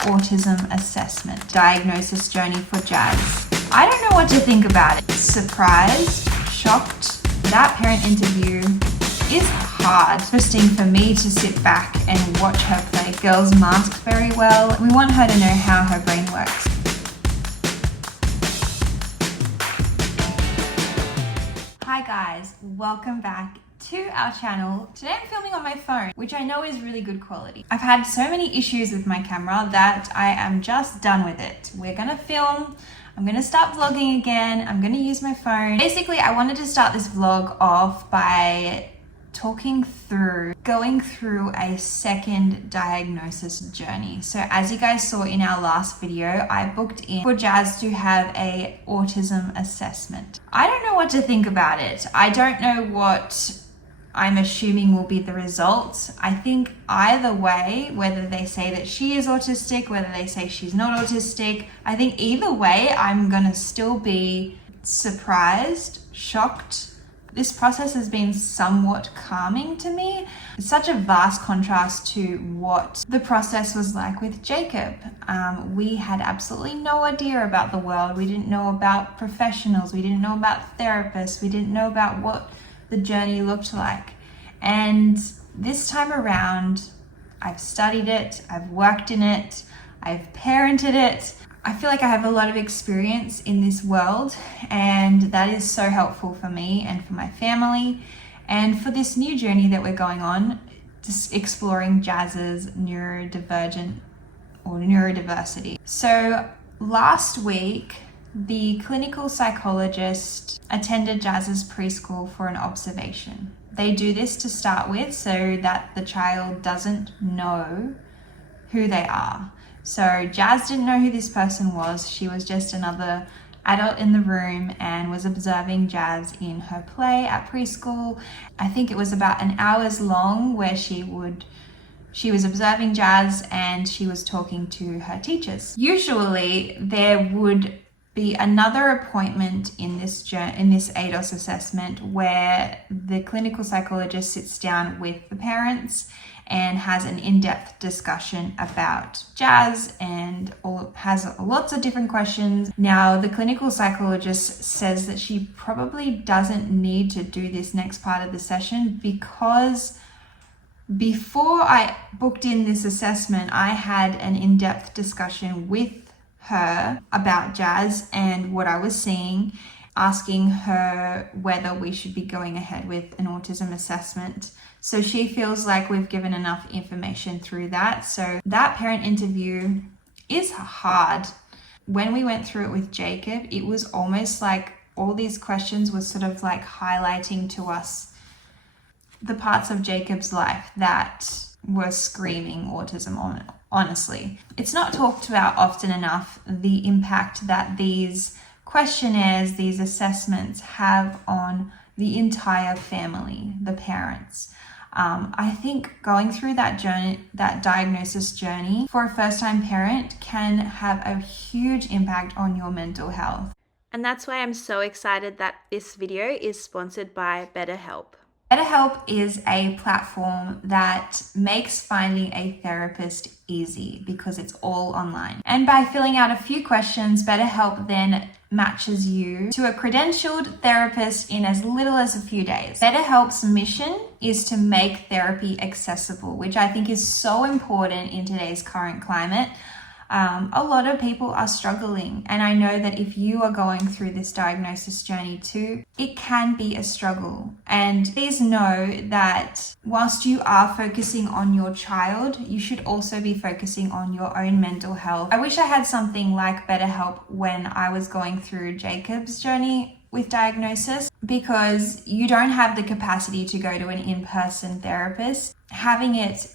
Autism Assessment Diagnosis Journey for Jazz. I don't know what to think about it. Surprised, shocked. That parent interview is hard. Interesting for me to sit back and watch her play. Girls mask very well. We want her to know how her brain works. Hi guys, welcome back to our channel. Today I'm filming on my phone, which I know is really good quality. I've had so many issues with my camera that I am just done with it. We're gonna film, I'm gonna start vlogging again, I'm gonna use my phone. Basically, I wanted to start this vlog off by going through a second diagnosis journey. So as you guys saw in our last video, I booked in for Jazz to have a autism assessment. I don't know what to think about it. I don't know what I'm assuming will be the results. I think either way, whether they say that she is autistic, whether they say she's not autistic, I think either way, I'm gonna still be surprised, shocked. This process has been somewhat calming to me. It's such a vast contrast to what the process was like with Jacob. We had absolutely no idea about the world. We didn't know about professionals. We didn't know about therapists. We didn't know about what the journey looked like. And this time around, I've studied it, I've worked in it, I've parented it. I feel like I have a lot of experience in this world, and that is so helpful for me and for my family and for this new journey that we're going on, just exploring Jazz's neurodivergent or neurodiversity. So last week, the clinical psychologist attended Jazz's preschool for an observation. They do this to start with so that the child doesn't know who they are. So Jazz didn't know who this person was. She was just another adult in the room and was observing Jazz in her play at preschool. I think it was about an hour's long where she was observing Jazz and she was talking to her teachers. Usually there would be another appointment in this ADOS assessment where the clinical psychologist sits down with the parents and has an in-depth discussion about Jazz and has lots of different questions. Now, the clinical psychologist says that she probably doesn't need to do this next part of the session because before I booked in this assessment, I had an in-depth discussion with her about Jazz and what I was seeing, asking her whether we should be going ahead with an autism assessment. So she feels like we've given enough information through that. So that parent interview is hard. When we went through it with Jacob, it was almost like all these questions were sort of like highlighting to us the parts of Jacob's life that were screaming autism, honestly. It's not talked about often enough, the impact that these questionnaires, these assessments have on the entire family, the parents. I think going through that journey, that diagnosis journey for a first-time parent can have a huge impact on your mental health. And that's why I'm so excited that this video is sponsored by BetterHelp. BetterHelp is a platform that makes finding a therapist easy because it's all online. And by filling out a few questions, BetterHelp then matches you to a credentialed therapist in as little as a few days. BetterHelp's mission is to make therapy accessible, which I think is so important in today's current climate. A lot of people are struggling, and I know that if you are going through this diagnosis journey too, it can be a struggle. And please know that whilst you are focusing on your child, you should also be focusing on your own mental health. I wish I had something like BetterHelp when I was going through Jacob's journey with diagnosis, because you don't have the capacity to go to an in-person therapist. Having it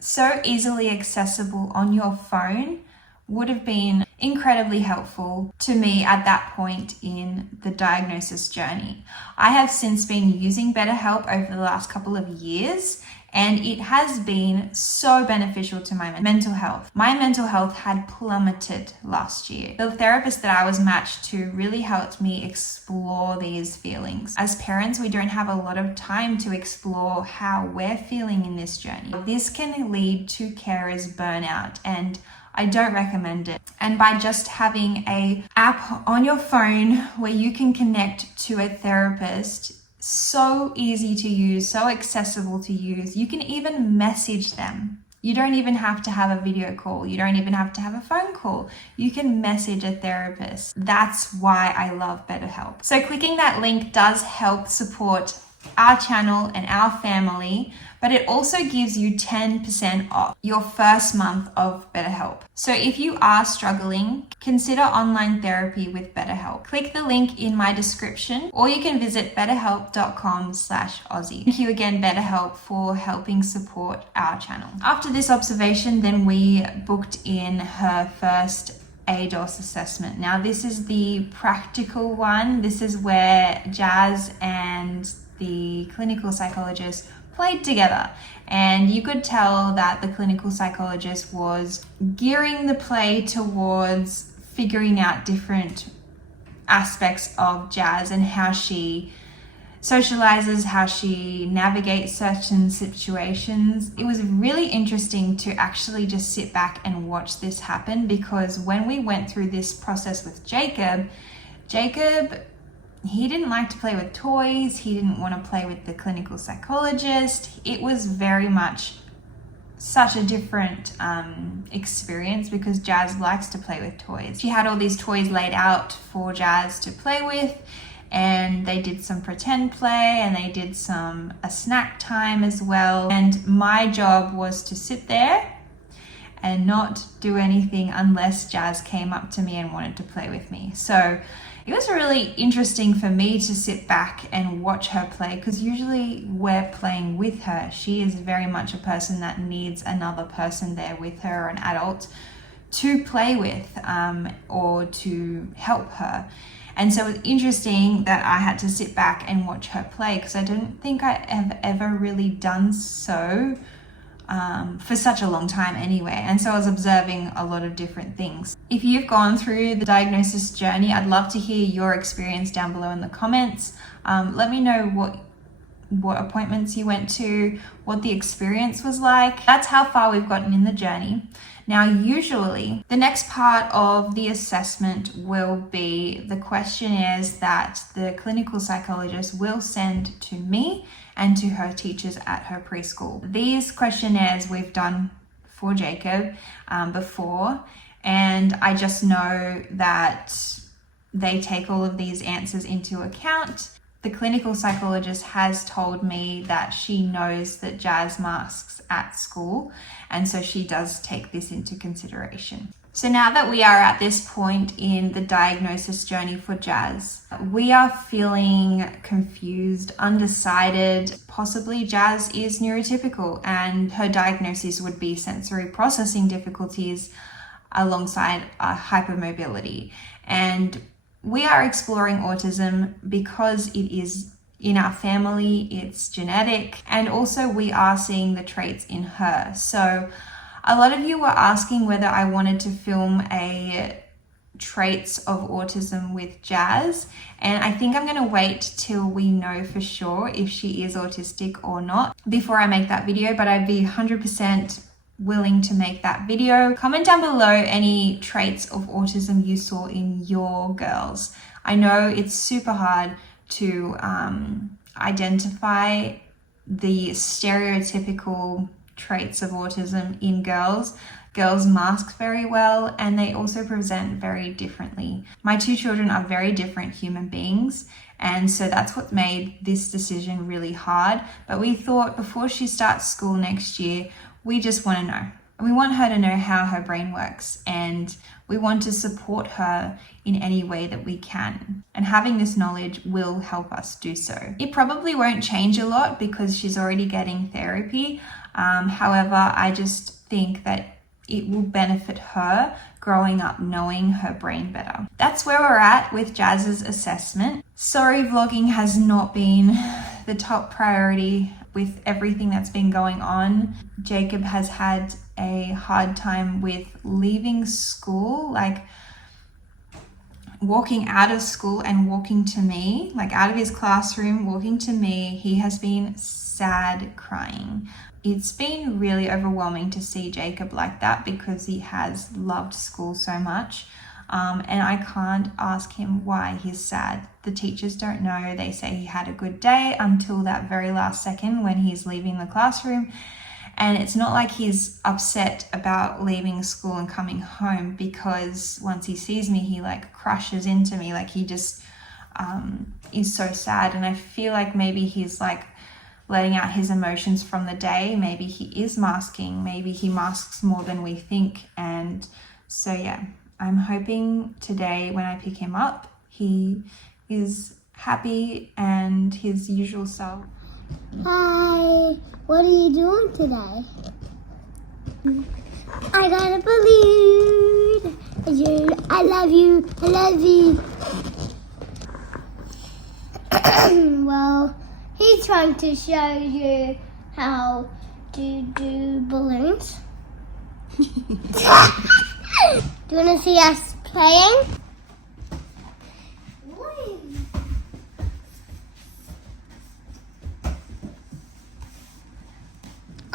so easily accessible on your phone would have been incredibly helpful to me at that point in the diagnosis journey. I have since been using BetterHelp over the last couple of years, and it has been so beneficial to my mental health. My mental health had plummeted last year. The therapist that I was matched to really helped me explore these feelings. As parents, we don't have a lot of time to explore how we're feeling in this journey. This can lead to carers' burnout, and I don't recommend it. And by just having a app on your phone where you can connect to a therapist, so easy to use, so accessible to use. You can even message them. You don't even have to have a video call. You don't even have to have a phone call. You can message a therapist. That's why I love BetterHelp. So clicking that link does help support our channel and our family, but it also gives you 10% off your first month of BetterHelp. So if you are struggling, consider online therapy with BetterHelp. Click the link in my description, or you can visit betterhelp.com/Aussie. Thank you again, BetterHelp, for helping support our channel. After this observation, then we booked in her first ADOS assessment. Now this is the practical one. This is where Jazz and the clinical psychologist played together, and you could tell that the clinical psychologist was gearing the play towards figuring out different aspects of Jazz and how she socializes, how she navigates certain situations. It was really interesting to actually just sit back and watch this happen, because when we went through this process with Jacob, he didn't like to play with toys. He didn't want to play with the clinical psychologist. It was very much such a different experience, because Jazz likes to play with toys. She had all these toys laid out for Jazz to play with, and they did some pretend play, and they did a snack time as well. And my job was to sit there and not do anything unless Jazz came up to me and wanted to play with me. So it was really interesting for me to sit back and watch her play, because usually we're playing with her. She is very much a person that needs another person there with her, or an adult, to play with or to help her. And so it's interesting that I had to sit back and watch her play, because I don't think I have ever really done so for such a long time anyway. And so I was observing a lot of different things. If you've gone through the diagnosis journey, I'd love to hear your experience down below in the comments. Let me know what appointments you went to, what the experience was like. That's how far we've gotten in the journey. Now, usually the next part of the assessment will be the questionnaires that the clinical psychologist will send to me and to her teachers at her preschool. These questionnaires we've done for Jacob before, and I just know that they take all of these answers into account. The clinical psychologist has told me that she knows that Jazz masks at school, and so she does take this into consideration. So now that we are at this point in the diagnosis journey for Jazz, we are feeling confused, undecided. Possibly Jazz is neurotypical, and her diagnosis would be sensory processing difficulties alongside hypermobility. And we are exploring autism because it is in our family, it's genetic, and also we are seeing the traits in her. So a lot of you were asking whether I wanted to film a traits of autism with Jazz, and I think I'm going to wait till we know for sure if she is autistic or not before I make that video, but I'd be 100% willing to make that video. Comment down below any traits of autism you saw in your girls. I know it's super hard to identify the stereotypical traits of autism in girls. Girls mask very well, and they also present very differently. My two children are very different human beings, and so that's what made this decision really hard. But we thought before she starts school next year, we just want to know. We want her to know how her brain works, and we want to support her in any way that we can. And having this knowledge will help us do so. It probably won't change a lot because she's already getting therapy. However, I just think that it will benefit her growing up knowing her brain better. That's where we're at with Jazz's assessment. Sorry, vlogging has not been the top priority with everything that's been going on. Jacob has had a hard time with leaving school, like walking out of school and walking to me, like out of his classroom, walking to me. He has been sad crying. it's been really overwhelming to see Jacob like that because he has loved school so much. And I can't ask him why he's sad. The teachers don't know. They say he had a good day until that very last second when he's leaving the classroom. And it's not like he's upset about leaving school and coming home, because once he sees me, he like crushes into me. Like he just is so sad. And I feel like maybe he's like letting out his emotions from the day. Maybe he is masking. Maybe he masks more than we think. And so, yeah, I'm hoping today when I pick him up, he is happy and his usual self. Hi, what are you doing today? I got a balloon. I love you. I love you. Well, he's trying to show you how to do balloons. Do you want to see us playing?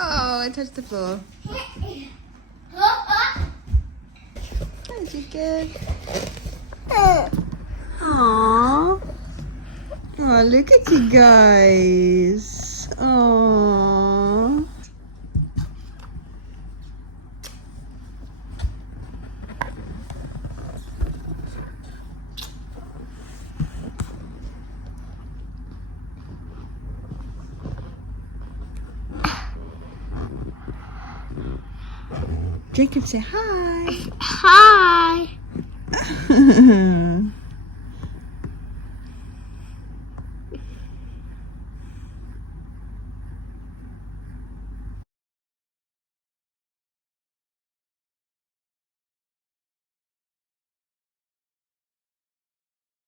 Oh, I touched the floor. That's good. Aww. Oh, look at you guys. Aww. Jacob, say hi. Hi.